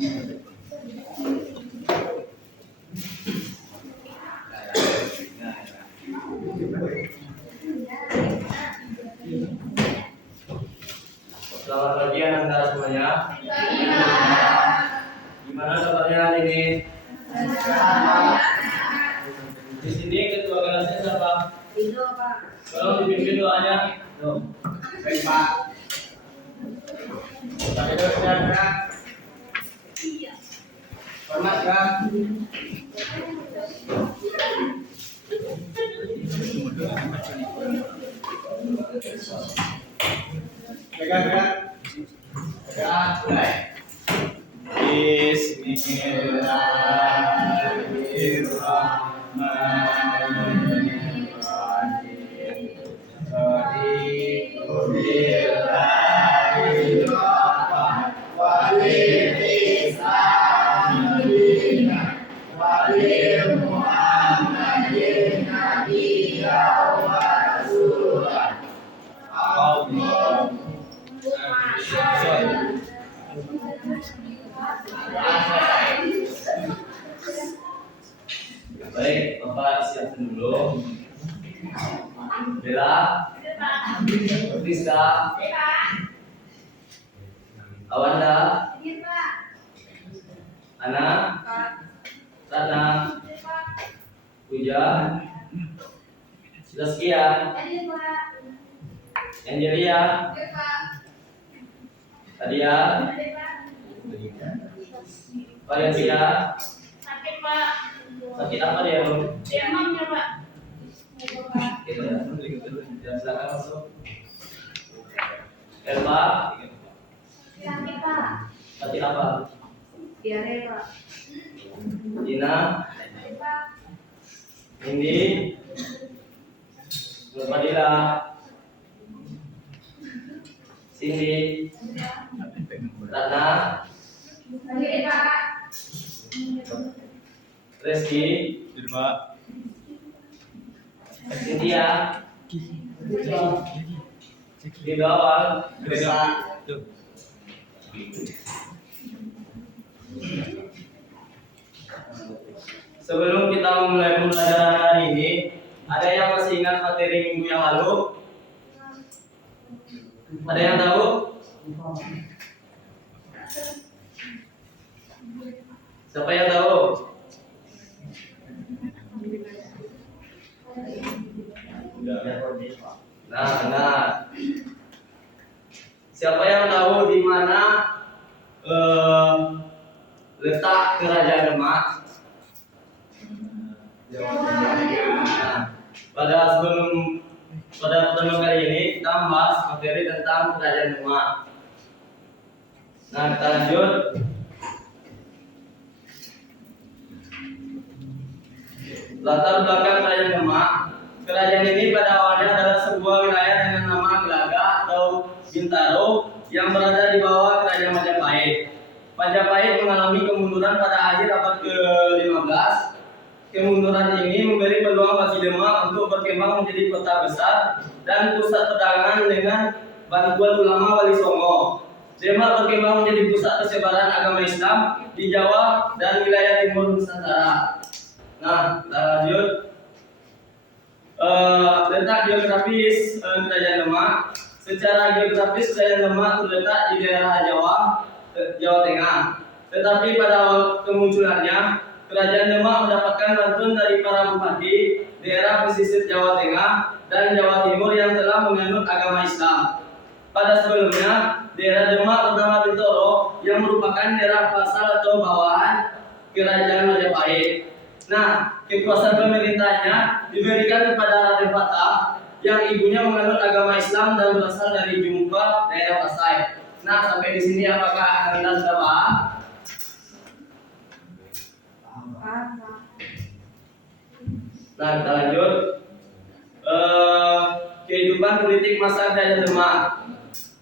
Selamat pagi Anda semuanya. Gimana kabarnya hari ini? Di sini ketua kelasnya siapa? Ido, Pak. Tolong dipimpin doanya. Baik Pak. Pak Edo sudah Kak. Iya. Hormat Kak. Pegang Kak. Pegang mulai. Baik, Bapak siapkan dulu. Bella, Rizka, Awanda, Ana, Ratna, Puja, Zaskia, Angelia, Adia, Valencia. Sakit, Pak. Sakit apa dia, Bang? Demam ya, Pak. Gitu ya. Ya, silakan masuk. Elva, Sakit, Pak. sakit apa? Diare, Pak. Dina, Sakit, Pak. Indi, Nurfadila, Cindy, Ratna, Sakit, Pak. Reski, Cynthia, Ridho Awal, Sebelum kita memulai pembelajaran hari ini, ada yang masih ingat materi minggu yang lalu? Ada yang tahu? Siapa yang tahu? Nah. Siapa yang tahu di mana letak Kerajaan Demak? Nah, pada pertemuan kali ini kita membahas materi tentang Kerajaan Demak. Nah, kita lanjut. Latar belakang Kerajaan Demak. Kerajaan ini pada awalnya adalah sebuah wilayah dengan nama Gelaga atau Bintaro yang berada di bawah Kerajaan Majapahit. Majapahit mengalami kemunduran pada akhir abad ke-15. Kemunduran ini memberi peluang bagi Demak untuk berkembang menjadi kota besar dan pusat perdagangan dengan bantuan ulama Wali Songo. Demak berkembang menjadi pusat persebaran agama Islam di Jawa dan wilayah timur Nusantara. Nah, kita lanjut. Letak geografis Kerajaan Demak. Secara geografis Kerajaan Demak terletak di daerah Jawa Tengah. Tetapi pada awal kemunculannya, Kerajaan Demak mendapatkan bantuan dari para bupati daerah pesisir Jawa Tengah dan Jawa Timur yang telah menganut agama Islam. Pada sebelumnya, daerah Demak bernama Bintoro yang merupakan daerah pasar atau bawahan Kerajaan Majapahit. Nah, kekuasaan pemerintahnya diberikan kepada Raden Fatah yang ibunya menganut agama Islam dan berasal dari Jumpa, daerah Pasai. Nah, sampai di sini apakah Anda sudah paham? Nah, kita lanjut. Kehidupan politik masa Kerajaan Demak.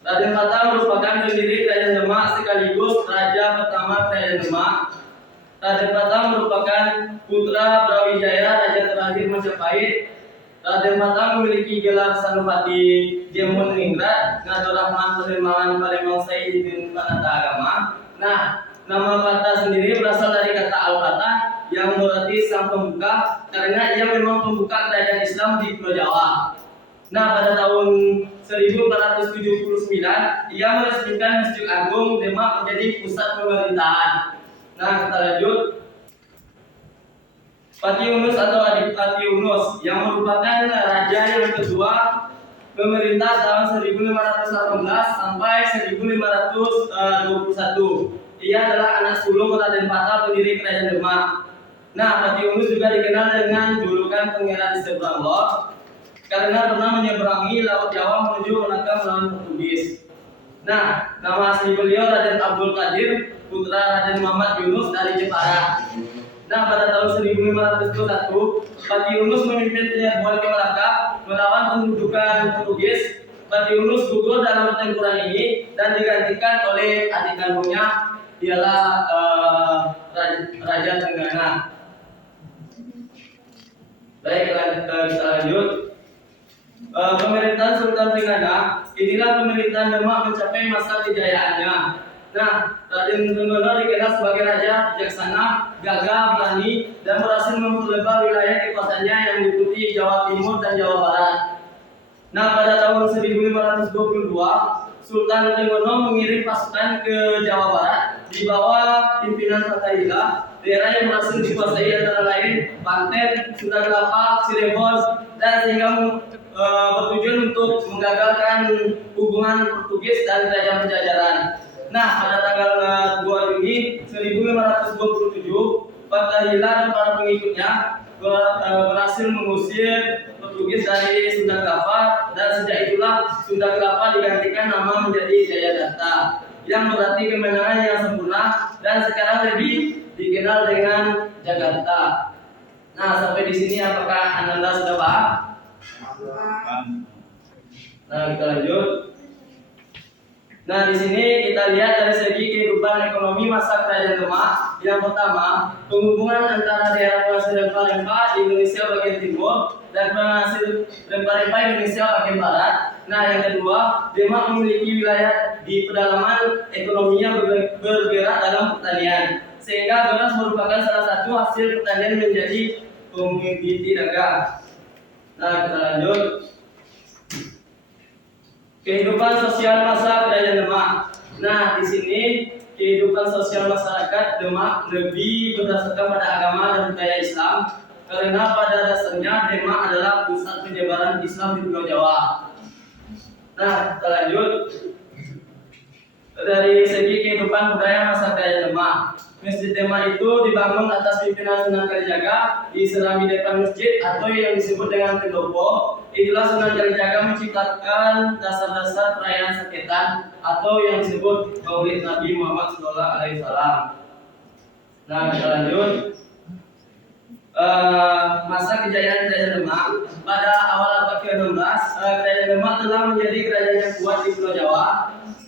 Raden Fatah merupakan pendiri Kerajaan Demak sekaligus raja pertama Kerajaan Demak. Raden Fatah merupakan putra Brawijaya, raja terakhir Majapahit. Raden Fatah memiliki gelar Sanupati Jemun Ningrat, Ngado Rahman Palembang Sayyidin Penata Agama. Nah, nama Fatah sendiri berasal dari kata Al-Fatah yang berarti sang pembuka, karena ia memang pembuka kerajaan Islam di Pulau Jawa. Nah, pada tahun 1479 ia meresmikan Masjid Agung Demak menjadi pusat pemerintahan. Nah, kita lanjut. Pati Yunus atau Adipati Yunus yang merupakan raja yang kedua pemerintah tahun 1518 sampai 1521. Ia adalah anak sulung Raden Patah, pendiri kerajaan Demak. Nah, Pati Yunus juga dikenal dengan julukan Pangeran di Seberang Laut karena pernah menyeberangi Laut Jawa menuju Melaka melawan Portugis. Nah, nama asli beliau Raden Abdul Qadir, putra Raden Muhammad Yunus dari Jepara. Nah, pada tahun 1521, Pati Yunus memimpin penyerbuan ke Melaka melawan pendudukan Portugis. Pati Yunus gugur dalam pertempuran ini dan digantikan oleh adik kandungnya, ialah Raja Tenggana. Baik, kita lanjut. Pemerintahan Sultan Tenggana, inilah pemerintahan Demak mencapai masa kejayaannya. Nah, Raden Tenggana dikenal sebagai raja bijaksana, gagah, berani, dan berhasil memperlebar wilayah kekuasaannya yang meliputi Jawa Timur dan Jawa Barat. Nah, pada tahun 1522, Sultan Tenggana mengirim pasukan ke Jawa Barat di bawah pimpinan Fatahillah. Daerah yang berhasil dikuasai antara lain Banten, Sunda Kelapa, Cirebon, dan sehingga bertujuan untuk menggagalkan hubungan Portugis dan kerajaan penjajahan. Nah, pada tanggal 2 Juni 1527, Fatahillah dan para pengikutnya berhasil mengusir Portugis dari Sunda Kelapa, dan sejak itulah Sunda Kelapa digantikan nama menjadi Jayagata, yang berarti kemenangan yang sempurna, dan sekarang lebih dikenal dengan Jakarta. Nah, sampai di sini apakah Ananda sudah paham? Nah, kita lanjut. Nah, di sini kita lihat dari segi kehidupan ekonomi masa kerajaan Demak. Yang pertama, penghubungan antara daerah penghasil rempah-rempah di Indonesia bagian timur dan penghasil rempah-rempah Indonesia bagian barat. Nah, yang kedua, Demak memiliki wilayah di pedalaman ekonominya bergerak dalam pertanian, sehingga beras merupakan salah satu hasil pertanian menjadi komoditi dagang. Nah, kita lanjut. Kehidupan sosial masa kerajaan Demak. Nah, di sini kehidupan sosial masyarakat Demak lebih berdasarkan pada agama dan budaya Islam, karena pada dasarnya Demak adalah pusat penyebaran Islam di Pulau Jawa. Nah, kita lanjut. Dari segi kehidupan budaya masa kerajaan Demak, Masjid Demak itu dibangun atas pimpinan Sunan Kalijaga di serambi depan masjid atau yang disebut dengan pendopo. Inilah Sunan Kalijaga menciptakan dasar-dasar perayaan saketan atau yang disebut Maulid Nabi Muhammad SAW. Nah, kita lanjut. Masa kejayaan kerajaan Demak pada awal abad ke-16, kerajaan Demak telah menjadi kerajaan yang kuat di Pulau Jawa.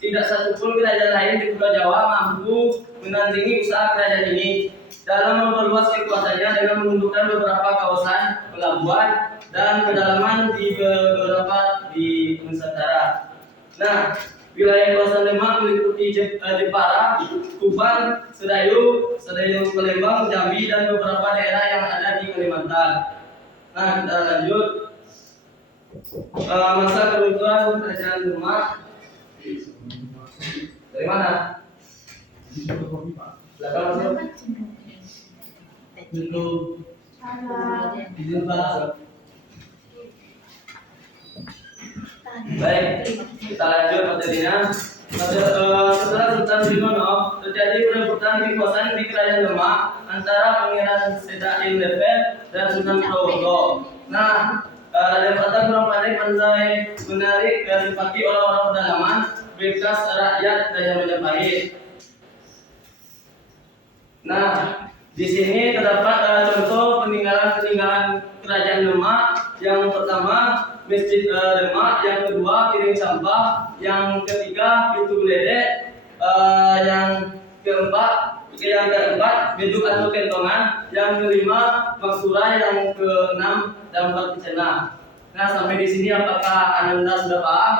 Tidak satupun kerajaan lain di Pulau Jawa mampu menandingi usaha kerajaan ini dalam memperluas kekuatannya dengan menundukkan beberapa kawasan pelabuhan dan pedalaman di beberapa di Nusantara. Nah, wilayah kawasan Demak meliputi Jepara, Tuban, Sedayu, Palembang, Jambi, dan beberapa daerah yang ada di Kalimantan. Nah, kita lanjut. Masa keruntuhan kerajaan Demak. Dari mana? Belakang masuk. YouTube. Izin Pak. Baik, kita lanjut materinya. Setelah Sultan Simono, terjadi perebutan kekuasaan di kerajaan Demak antara Pangeran Sedain Lepet dan Sunan Prawoto. Nah, Raden Patah kurang pandai menarik dan simpati orang-orang pedalaman bekas rakyat Raja Majapahit. Nah, di sini terdapat contoh peninggalan kerajaan Demak. Yang pertama, Masjid Demak. Yang kedua, piring sampah. Yang ketiga, pintu geledek. Yang keempat, biduk atau kentongan. Yang kelima, maksura. Yang keenam, dampak kecena. Nah, sampai di sini apakah Ananda sudah paham?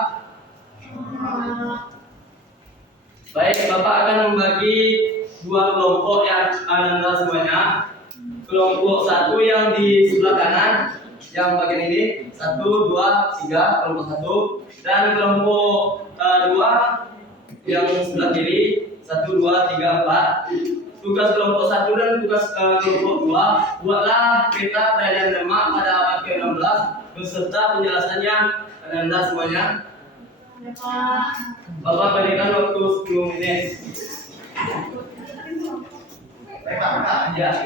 Baik, Bapak akan membagi dua kelompok yang Ananda semuanya. Kelompok satu yang di sebelah kanan, yang bagian ini 1, 2, 3 kelompok satu, dan kelompok dua yang sebelah kiri 1, 2, 3, 4. Tugas kelompok satu dan tugas kelompok dua, buatlah peta perayaan Demak pada abad ke-16 beserta penjelasannya. Ananda semuanya. Bapak berikan waktu 10 menit. Baik, Pak. Ya.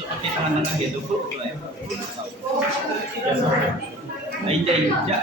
Pakai tangan-tangan gitu kok. Aja.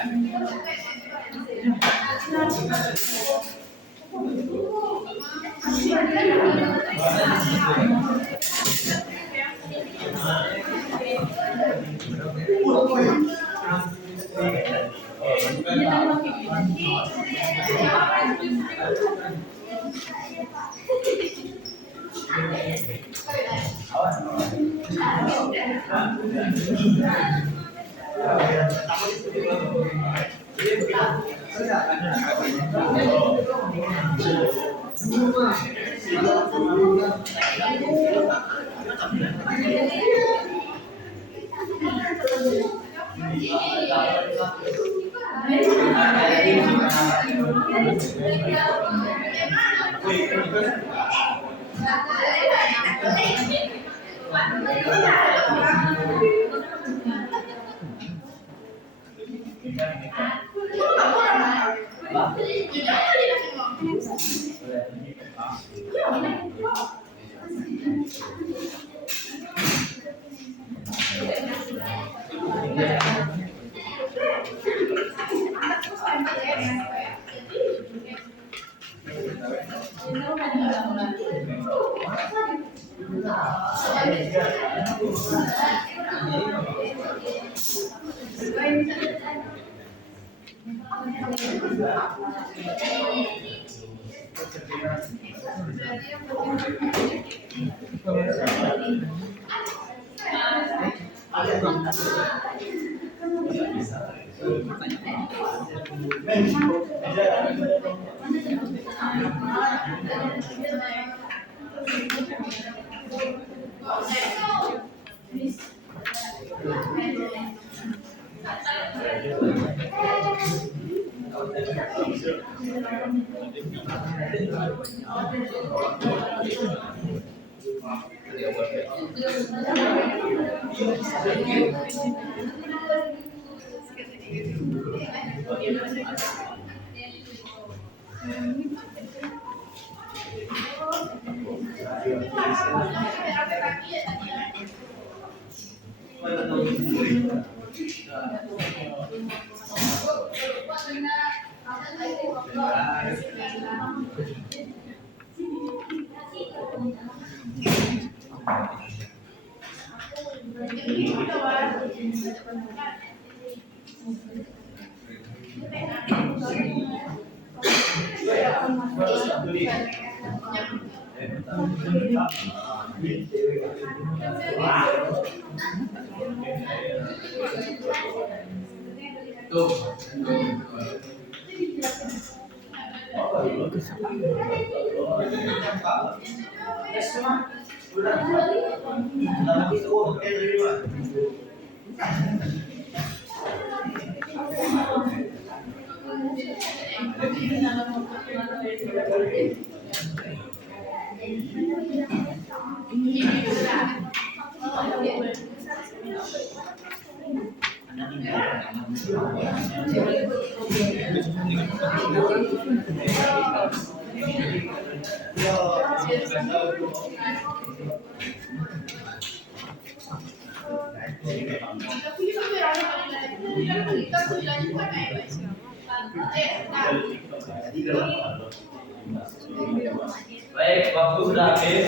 Baik, waktu sudah habis.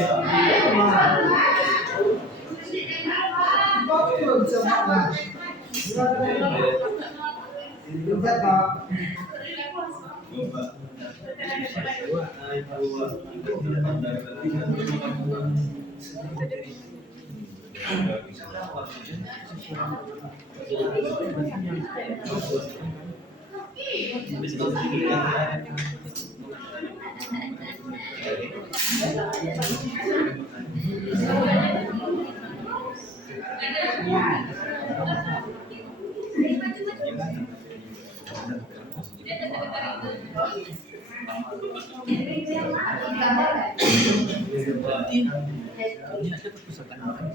Kok belum sempat? Ini ada perpustakaan.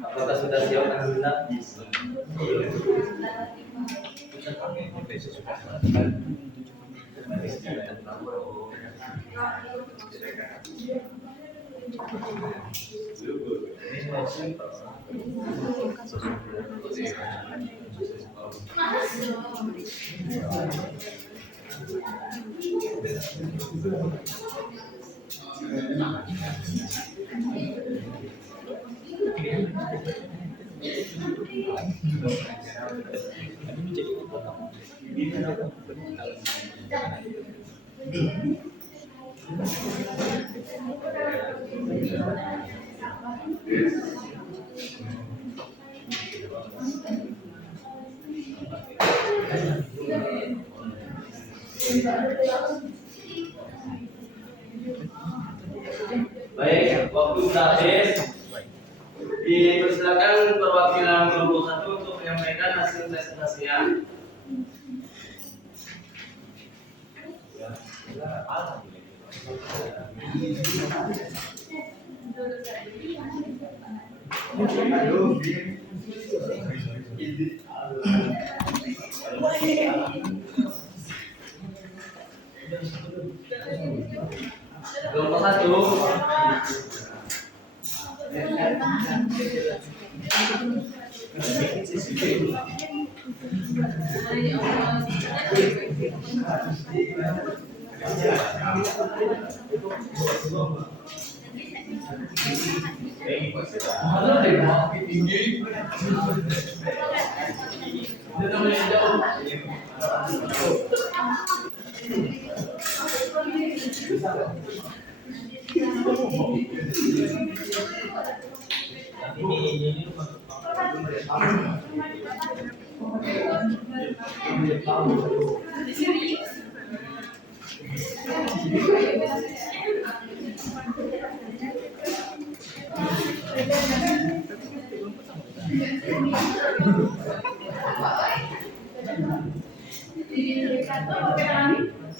Apakah sudah siap Anda? Ini jadi potong. Ini ada Baik, waktu sudah habis. Dipersilakan perwakilan kelompok 1 untuk menyampaikan hasil presentasinya. Kelompok 1.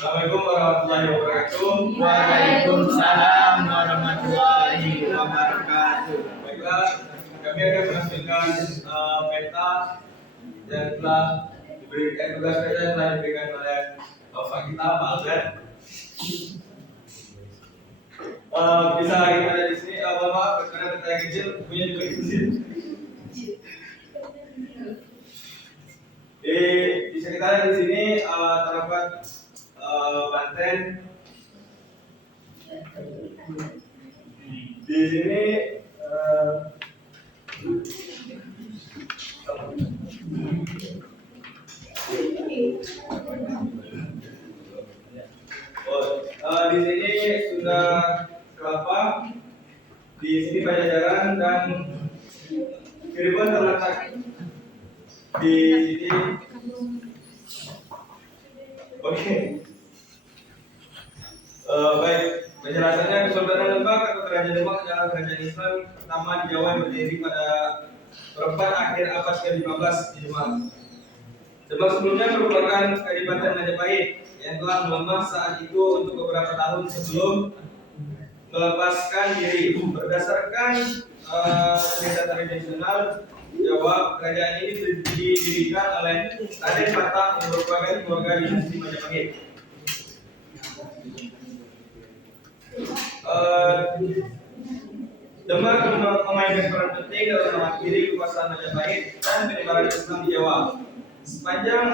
Assalamualaikum warahmatullahi wabarakatuh. Waalaikumsalam warahmatullahi wabarakatuh. Baiklah, kami akan menampilkan peta yang telah diberikan, tugas peta yang telah diberikan oleh Bapak kita, Pak Albert. Bisa gimana di sini, Bapak, karena peta yang kecil punya juga kecil. Di sekitar di sini terdapat Banten. Di sini di sini sudah Kelapa, di sini Pajajaran dan Cirebon terletak di sini. Oke. Baik, penjelasannya Kesultanan Demak atau Kerajaan Demak adalah kerajaan Islam pertama di Jawa yang berdiri pada perempat akhir abad ke-15 di Demak. Demak sebelumnya merupakan Kadipaten Majapahit yang telah melemah saat itu untuk beberapa tahun sebelum melepaskan diri. Berdasarkan cerita tradisional Jawa, kerajaan ini didirikan oleh Raden Patah yang merupakan keluarga dinasti Majapahit. Demak memainkan peran penting dalam mengakhiri kekuasaan Majapahit dan penyebaran Islam di Jawa. Sepanjang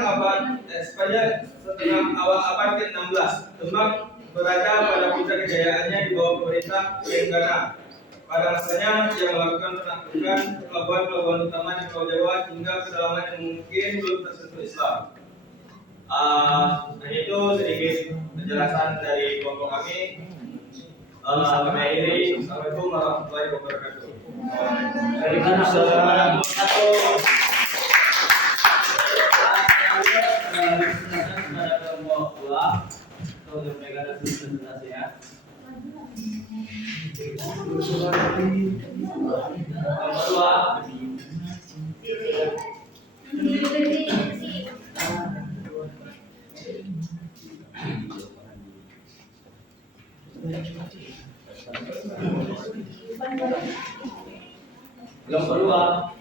setengah awal abad ke-16, Demak berada pada puncak kejayaannya di bawah pemerintah Yenggara. Pada masanya ia melakukan penaklukan pelabuhan-pelabuhan utama di Pulau Jawa hingga kedalaman yang mungkin belum tersentuh Islam. Dan itu sedikit penjelasan dari kelompok kami. Kami akhiri. Assalamualaikum warahmatullahi wabarakatuh. Waalaikumsalam warahmatullahi Yang kedua,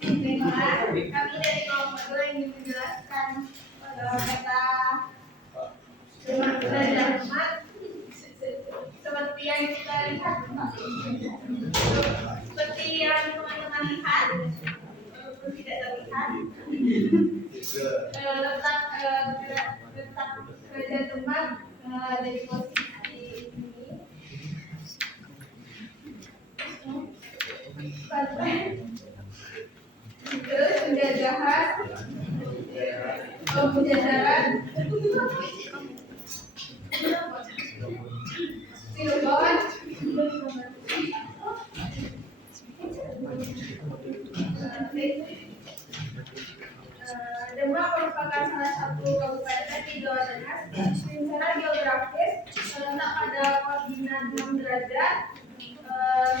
Kami dari kelompok 2 ingin menjelaskan peta Kerajaan Demak seperti yang kita lihat, seperti yang teman-teman lihat, walaupun tidak terlihat. letak kerajaan Demak ada di posisi ini. Terus penjajahan, penjajaran, Cirebon, Demak merupakan salah satu kabupaten di Jawa Tengah. Secara geografis terletak pada koordinat 6 derajat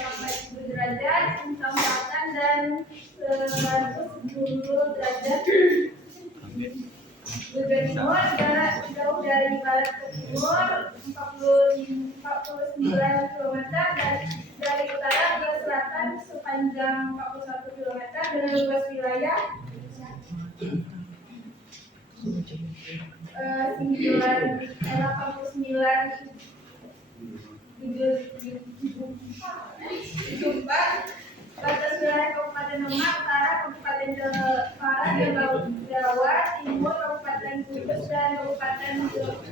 sampai 7 derajat tentang selatan dan 110 derajat bagian timur. Jarak jauh dari barat ke timur 49 km dan dari utara ke selatan sepanjang 41 km dengan luas wilayah 89 batas wilayah Kabupaten Demak, utara Kabupaten Jepara dan Laut Jawa, timur Kabupaten Kudus dan Kabupaten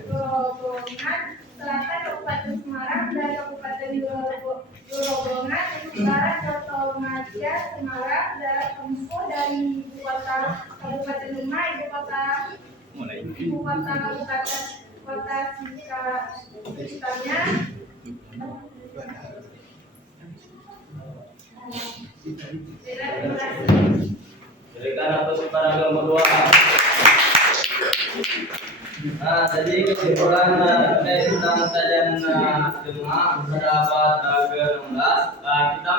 Grobogan, selatan Kabupaten Semarang dan Kabupaten Grobogan, utara Cotomaja, Semarang, jarak tempuh dari ibu kota Kabupaten Demak, ibu kota Kabupaten kota sekitarnya. Berikan aplaus kepada kelompok 2. Nah, jadi kesimpulan terkait tentang kajian Demak pada abad ke-16, kita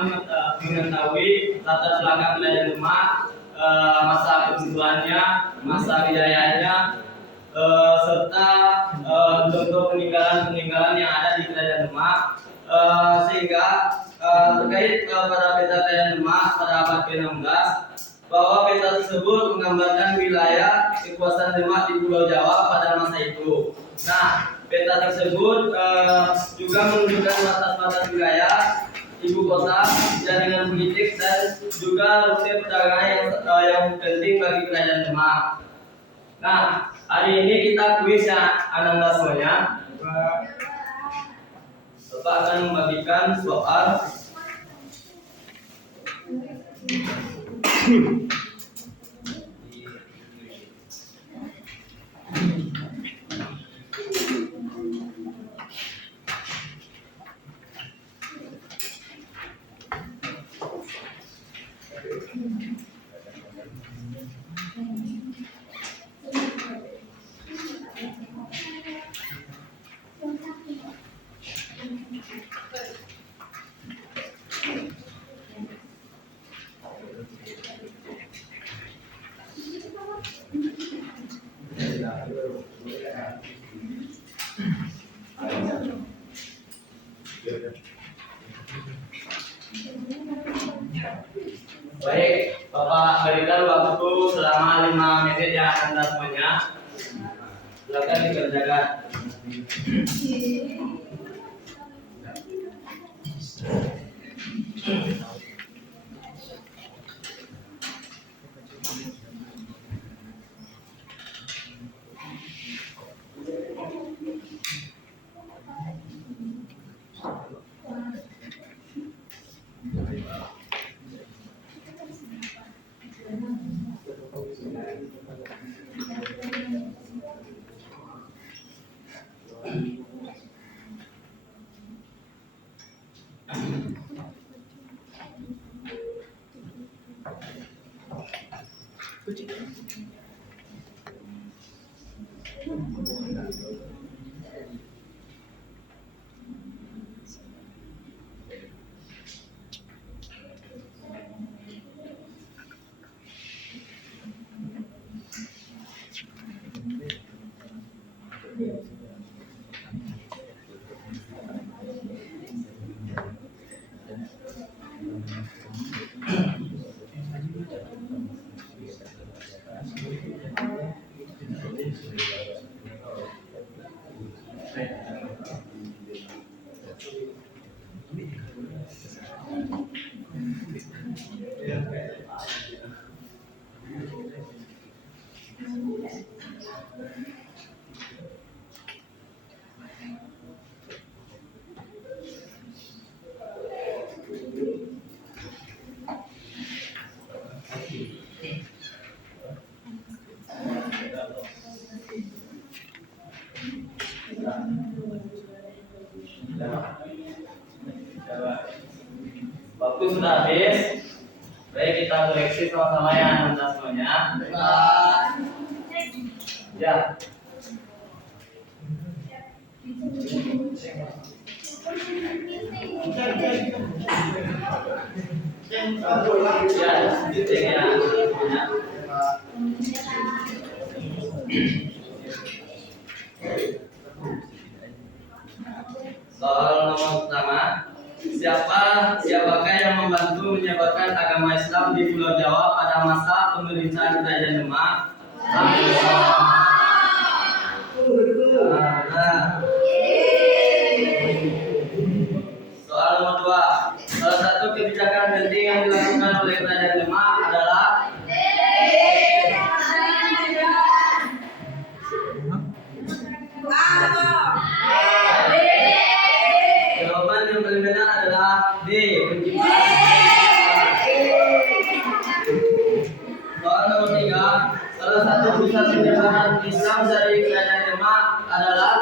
mengetahui latar belakang kajian Demak, masa kesimpulannya, masa wilayahnya, serta bentuk peninggalan yang ada di kerajaan Demak, sehingga terkait pada peta kerajaan Demak pada abad ke-16, bahwa peta tersebut menggambarkan wilayah kekuasaan Demak di Pulau Jawa pada masa itu. Nah, peta tersebut juga menunjukkan batas-batas wilayah ibu kota, jaringan politik, dan juga rute perdagangan yang penting bagi kerajaan Demak. Nah, hari ini kita kuis ya Ananda semuanya. Bapak akan membagikan soal. Baik, Bapak berikan waktu selama 5 menit ya Anda semuanya. Silakan dikerjakan. Waktu sudah habis. Baik, kita koreksi sama-sama ya anda semuanya. Ya. Ya, titik ya. Soal nomor pertama, siapakah yang membantu menyebarkan agama Islam di Pulau Jawa pada masa pemerintahan Kerajaan Demak? Nah. Soal nomor 2, salah satu kebijakan penting yang dilakukan oleh Kerajaan Demak adalah jawaban yang paling benar adalah D. Soal nomor 3, salah satu pusat penyebaran Islam dari Kerajaan Demak adalah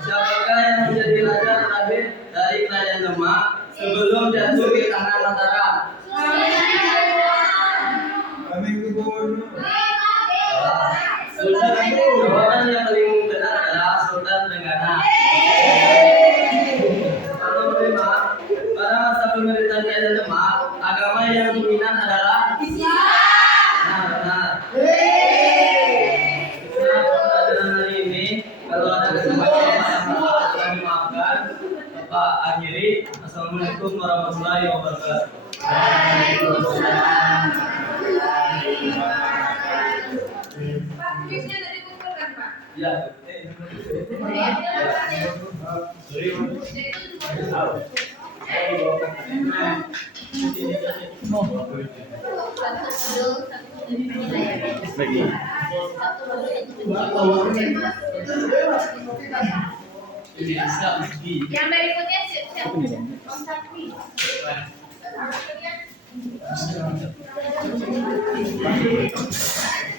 siapakah yang menjadi raja terakhir dari Kerajaan Demak sebelum jatuh ke tangan Mataram? Jawaban yang paling benar adalah Sultan Trenggana. Soal nomor 5, pada masa pemerintahan Kerajaan Demak, agama yang dominan adalah Islam. Benar. Setelah pembelajaran hari ini, kalau ada kesempatan kami maafkan. Bapak akhiri. Assalamualaikum warahmatullahi wabarakatuh. Waalaikumsalam. Pak, kuisnya tadi kumpulkan, Pak. Ya. Yang berikutnya siapa? Om Sakti. Berikutnya.